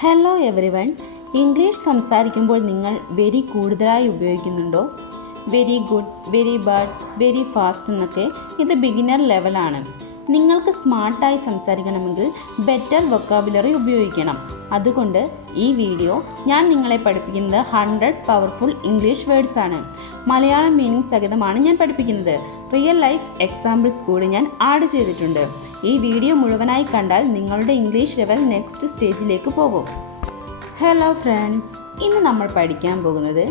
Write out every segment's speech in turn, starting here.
Hello every one. English സംസാരിക്കുമ്പോൾ നിങ്ങൾ very കൂടുതലായി ഉപയോഗിക്കുന്നുണ്ടോ? Very good, very bad, very fast എന്നൊക്കെ ഇത് ബിഗിനർ ലെവലാണ്. നിങ്ങൾക്ക് സ്മാർട്ടായി സംസാരിക്കണമെങ്കിൽ ബെറ്റർ വൊക്കാബുലറി ഉപയോഗിക്കണം. അതുകൊണ്ട് ഈ വീഡിയോ ഞാൻ നിങ്ങളെ പഠിപ്പിക്കുന്നത് 100 പവർഫുൾ ഇംഗ്ലീഷ് വേർഡ്സ് ആണ്. മലയാളം മീനിങ് സഹിതമാണ് ഞാൻ പഠിപ്പിക്കുന്നത്. റിയൽ ലൈഫ് എക്സാമ്പിൾസ് കൂടി ഞാൻ ആഡ് ചെയ്തിട്ടുണ്ട്. ഈ വീഡിയോ മുഴുവനായി കണ്ടാൽ നിങ്ങളുടെ ഇംഗ്ലീഷ് ലെവൽ നെക്സ്റ്റ് സ്റ്റേജിലേക്ക് പോകും. ഹലോ ഫ്രണ്ട്സ്, ഇന്ന് നമ്മൾ പഠിക്കാൻ പോകുന്നത്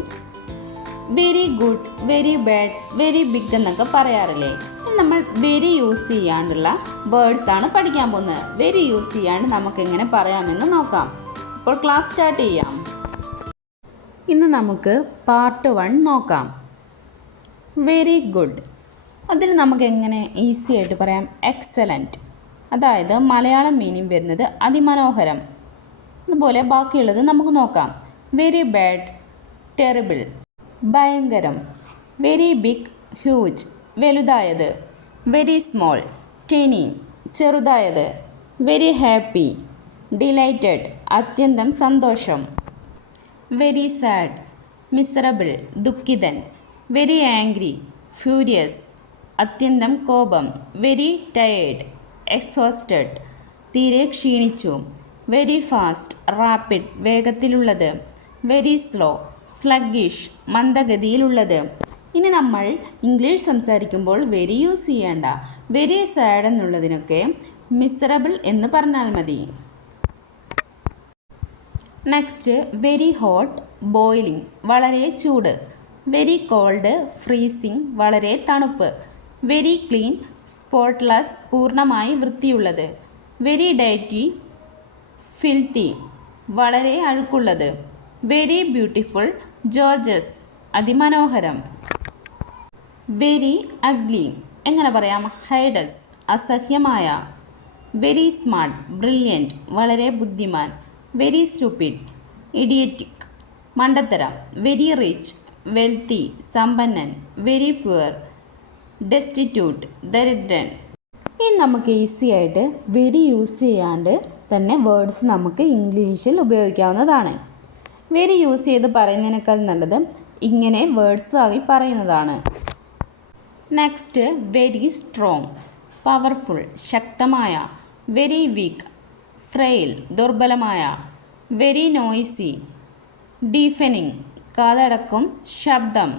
very good, very bad, very big എന്നൊക്കെ പറയാറില്ലേ. നമ്മൾ വെരി യൂസ് ചെയ്യാണ്ടുള്ള വേർഡ്സ് ആണ് പഠിക്കാൻ പോകുന്നത്. വെരി യൂസ് ചെയ്യാണ്ട് നമുക്ക് എങ്ങനെ പറയാമെന്ന് നോക്കാം. അപ്പോൾ ക്ലാസ് സ്റ്റാർട്ട് ചെയ്യാം. ഇന്ന് നമുക്ക് പാർട്ട് 1 നോക്കാം. Very good. അതിന് നമുക്ക് എങ്ങനെ ഈസി ആയിട്ട് പറയാം? എക്സലൻറ്റ്. അതായത് മലയാളം മീനിങ് വരുന്നത് അതിമനോഹരം. അതുപോലെ ബാക്കിയുള്ളത് നമുക്ക് നോക്കാം. വെരി ബാഡ്, ടെറിബിൾ, ഭയങ്കരം. വെരി ബിഗ്, ഹ്യൂജ്, വലുതായത്. വെരി സ്മോൾ, ടിനി, ചെറുതായത്. വെരി ഹാപ്പി, ഡിലൈറ്റഡ്, അത്യന്തം സന്തോഷം. വെരി സാഡ്, മിസറബിൾ, ദുഃഖിതൻ. വെരി ആംഗ്രി, ഫ്യൂരിയസ്, അത്യന്തം കോപം. വെരി ടയേർഡ്, എക്സോസ്റ്റഡ്, തീരെ ക്ഷീണിച്ചു. വെരി ഫാസ്റ്റ്, റാപ്പിഡ്, വേഗത്തിലുള്ളത്. വെരി സ്ലോ, സ്ലഗ്ഗിഷ്, മന്ദഗതിയിലുള്ളത്. ഇനി നമ്മൾ ഇംഗ്ലീഷ് സംസാരിക്കുമ്പോൾ വെരി യൂസ് ചെയ്യേണ്ട. വെരി സാഡ് എന്നുള്ളതിനൊക്കെ മിസറബിൾ എന്ന് പറഞ്ഞാൽ മതി. നെക്സ്റ്റ്, വെരി ഹോട്ട്, ബോയിലിംഗ്, വളരെ ചൂട്. വെരി കോൾഡ്, ഫ്രീസിങ്, വളരെ തണുപ്പ്. വെരി ക്ലീൻ, സ്പോട്ട്ലെസ്, പൂർണ്ണമായി വൃത്തിയുള്ളത്. വെരി ഡൈറ്റി, ഫിൽത്തി, വളരെ അഴുക്കുള്ളത്. വെരി ബ്യൂട്ടിഫുൾ, ജോർജസ്, അതിമനോഹരം. വെരി അഗ്ലി, എങ്ങനെ പറയാം? ഹൈഡസ്, അസഹ്യമായ. വെരി സ്മാർട്ട്, ബ്രില്യൻറ്റ്, വളരെ ബുദ്ധിമാൻ. വെരി സ്റ്റുപ്പിഡ്, ഇഡിയറ്റിക്, മണ്ടത്തരം. വെരി റിച്ച്, വെൽത്തി, സമ്പന്നൻ. വെരി പുവർ, ഡെസ്റ്റിറ്റ്യൂട്ട്, ദരിദ്രൻ. ഇനി നമുക്ക് ഈസി ആയിട്ട് വെരി യൂസ് ചെയ്യാണ്ട് തന്നെ വേർഡ്സ് നമുക്ക് ഇംഗ്ലീഷിൽ ഉപയോഗിക്കാവുന്നതാണ്. വെരി യൂസ് ചെയ്ത് പറയുന്നതിനേക്കാൾ നല്ലത് ഇങ്ങനെ വേർഡ്സ് ആയി പറയുന്നതാണ്. നെക്സ്റ്റ്, വെരി സ്ട്രോങ്, പവർഫുൾ, ശക്തമായ. വെരി വീക്ക്, ഫ്രെയിൽ, ദുർബലമായ. വെരി നോയ്സി, ഡീഫനിങ്, കാതടക്കും, ശബ്ദം.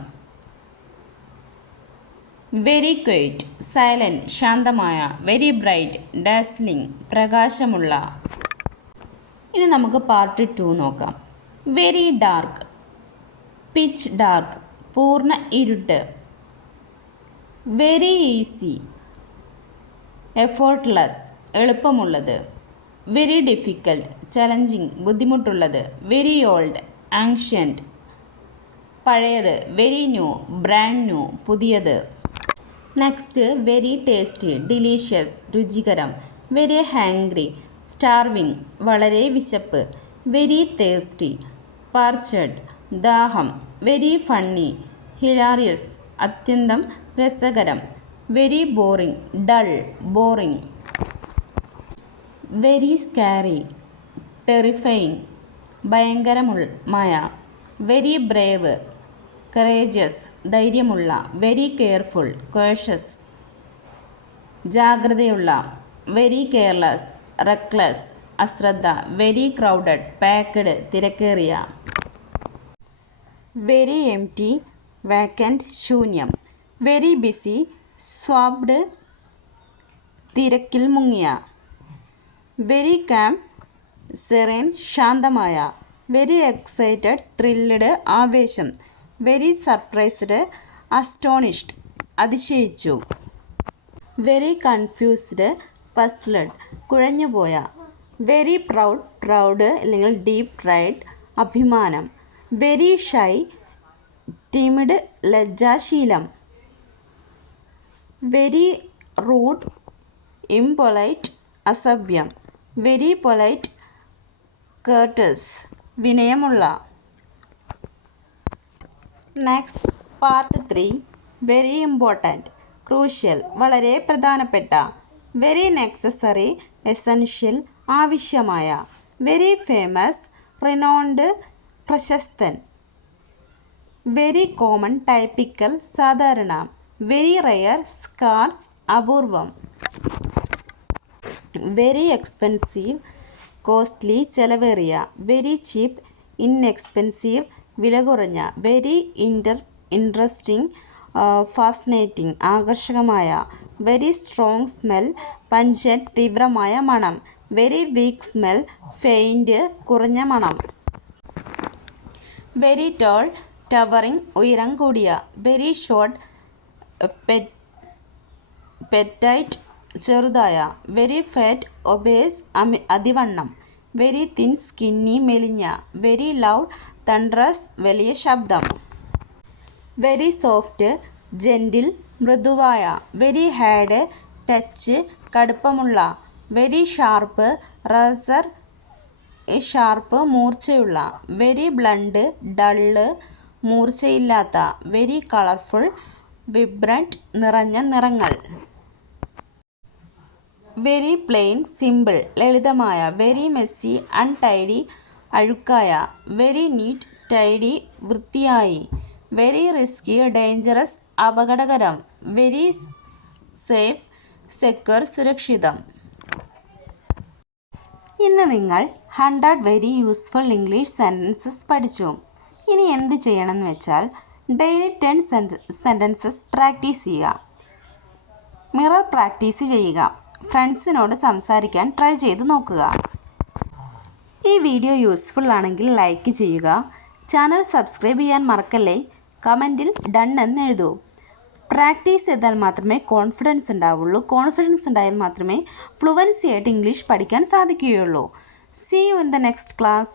വെരി ക്വൈറ്റ്, സൈലൻറ്റ്, ശാന്തമായ. വെരി ബ്രൈറ്റ്, ഡാസ്ലിംഗ്, പ്രകാശമുള്ള. ഇനി നമുക്ക് പാർട്ട് 2 നോക്കാം. വെരി ഡാർക്ക്, പിച്ച് ഡാർക്ക്, പൂർണ്ണ ഇരുട്ട്. വെരി ഈസി, എഫോർട്ട്ലെസ്, എളുപ്പമുള്ളത്. വെരി ഡിഫിക്കൽട്ട്, ചലഞ്ചിങ്, ബുദ്ധിമുട്ടുള്ളത്. വെരി ഓൾഡ്, ആൻഷ്യൻറ്റ്, പഴയത്. വെരി ന്യൂ, ബ്രാൻഡ് ന്യൂ, പുതിയത്. നെക്സ്റ്റ്, വെരി ടേസ്റ്റി, ഡിലീഷ്യസ്, രുചികരം. വെരി ഹാംഗ്രി, സ്റ്റാർവിങ്, വളരെ വിശപ്പ്. വെരി തേഴ്സ്റ്റി, പാർച്ചഡ്, ദാഹം. വെരി ഫണ്ണി, ഹിലാറിയസ്, അത്യന്തം രസകരം. Very boring, dull, boring. Very scary, terrifying, ഭയങ്കരമായ. വെരി ബ്രേവ്, കറേജിയസ്, ധൈര്യമുള്ള. വെരി കെയർഫുൾ, കോഷ്യസ്, ജാഗ്രതയുള്ള. വെരി കെയർലെസ്, റെക്ലെസ്, അശ്രദ്ധ. വെരി ക്രൗഡഡ്, പാക്ക്ഡ്, തിരക്കേറിയ. വെരി എംപ്റ്റി, വാക്കൻറ്റ്, ശൂന്യം. വെരി ബിസി, സ്വാപ്ഡ്, തിരക്കിൽ മുങ്ങിയ. വെരി കാം, സെറേൻ, ശാന്തമായ. വെരി എക്സൈറ്റഡ്, ത്രില്ഡ്, ആവേശം. വെരി സർപ്രൈസ്ഡ്, അസ്റ്റോണിഷ്ഡ്, അതിശയിച്ചു. വെരി കൺഫ്യൂസ്ഡ്, പസ്ലഡ്, കുഴഞ്ഞുപോയ. വെരി പ്രൗഡ്, പ്രൗഡ് അല്ലെങ്കിൽ ഡീപ്പ് പ്രൈഡ്, അഭിമാനം. വെരി ഷൈ, ടിമിഡ്, ലജ്ജാശീലം. വെരി റൂഡ്, ഇംപൊലൈറ്റ്, അസഭ്യം. വെരി പൊലൈറ്റ്, കേർട്ടസ്, വിനയമുള്ള. Next, part 3. Very important, crucial, വളരെ പ്രധാനപ്പെട്ട. വെരി നെസസറി, എസൻഷ്യൽ, ആവശ്യമായ. വെരി ഫേമസ് റിനോൺഡ് പ്രശസ്തൻ. വെരി കോമൺ ടൈപ്പിക്കൽ സാധാരണ. വെരി റെയർ സ്കാർസ് അപൂർവം. വെരി എക്സ്പെൻസീവ് കോസ്റ്റ്ലി ചെലവേറിയ. വെരി ചീപ്പ് ഇൻഎക്സ്പെൻസീവ് വില കുറഞ്ഞ. വെരി ഇൻട്രസ്റ്റിംഗ് ഫാസിനേറ്റിംഗ് ആകർഷകമായ. വെരി സ്ട്രോങ് സ്മെൽ പഞ്ചന്റ് തീവ്രമായ മണം. വെരി വീക്ക് സ്മെൽ ഫെയിൻറ്റ് കുറഞ്ഞ മണം. വെരി ടോൾ ടവറിംഗ് ഉയരം കൂടിയ. വെരി ഷോർട്ട് പെറ്റൈറ്റ് ചെറുതായ. വെരി ഫാറ്റ് ഒബേസ് അതിവണ്ണം. വെരി തിൻ സ്കിന്നി മെലിഞ്ഞ. വെരി ലൗഡ് തണ്ടറസ് വലിയ ശബ്ദം. വെരി സോഫ്റ്റ് ജെന്റിൽ മൃദുവായ. വെരി ഹാർഡ് ടച്ച് കടുപ്പമുള്ള. വെരി ഷാർപ്പ് റസർ ഷാർപ്പ് മൂർച്ചയുള്ള. വെരി ബ്ലണ്ട് ഡള്ള് മൂർച്ചയില്ലാത്ത. വെരി കളർഫുൾ വിബ്രന്റ് നിറഞ്ഞ നിറങ്ങൾ. വെരി പ്ലെയിൻ സിമ്പിൾ ലളിതമായ. വെരി മെസ്സി അൺടൈഡി അഴുക്കായ. വെരി നീറ്റ് ടൈഡി വൃത്തിയായി. വെരി റിസ്കി ഡേഞ്ചറസ് അപകടകരം. വെരി സേഫ് സെക്യൂർ സുരക്ഷിതം. ഇന്ന് നിങ്ങൾ 100 വെരി യൂസ്ഫുൾ ഇംഗ്ലീഷ് സെൻറ്റൻസസ് പഠിച്ചു. ഇനി എന്ത് ചെയ്യണമെന്ന് വെച്ചാൽ ഡെയിലി 10 സെൻറ്റൻസസ് പ്രാക്ടീസ് ചെയ്യുക. മിറർ പ്രാക്ടീസ് ചെയ്യുക. ഫ്രണ്ട്സിനോട് സംസാരിക്കാൻ ട്രൈ ചെയ്ത് നോക്കുക. ഈ വീഡിയോ യൂസ്ഫുൾ ആണെങ്കിൽ ലൈക്ക് ചെയ്യുക. ചാനൽ സബ്സ്ക്രൈബ് ചെയ്യാൻ മറക്കല്ലേ. കമൻറ്റിൽ ഡൺ എന്ന് എഴുതൂ. പ്രാക്ടീസ് ചെയ്താൽ മാത്രമേ കോൺഫിഡൻസ് ഉണ്ടാവുള്ളൂ. കോൺഫിഡൻസ് ഉണ്ടായാൽ മാത്രമേ ഫ്ലുവൻസി ആയിട്ട് ഇംഗ്ലീഷ് പഠിക്കാൻ സാധിക്കുകയുള്ളൂ. See you in the next class.